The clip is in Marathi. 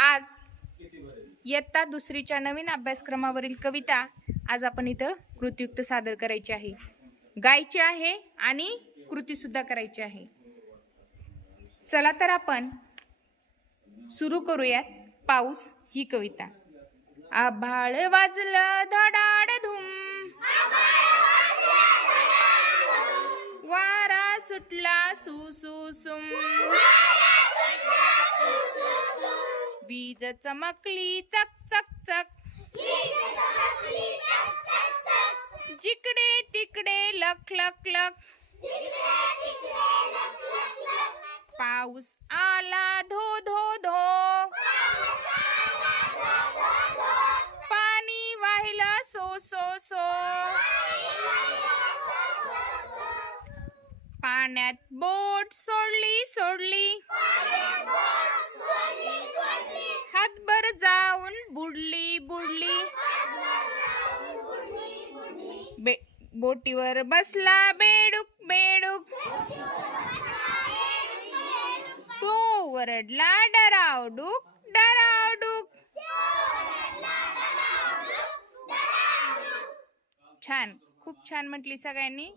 आज इयत्ता दुसरीच्या नवीन अभ्यासक्रमावरील कविता आज आपण इथं कृतीयुक्त सादर करायची आहे, गायची आहे आणि कृती सुद्धा करायची आहे। चला तर आपण सुरू करूयात। पाऊस ही कविता। आभाळ वाजलं धडाड धूम, वारा सुटला सुसुसुम, वीज चमकली चक चक चक, जिकडे तिकडे लख लख लख, पाऊस आला धो धो धो, पाणी वाहिलं सो सो सो, पाण्यात बोट सोडली सोडली, हातभर जाऊन बुडली बुडली, बोटीवर बसला बेडूक बेडूक, तो वरडला डरावडूक डरावडूक। छान, खूप छान म्हटली सगळ्यांनी।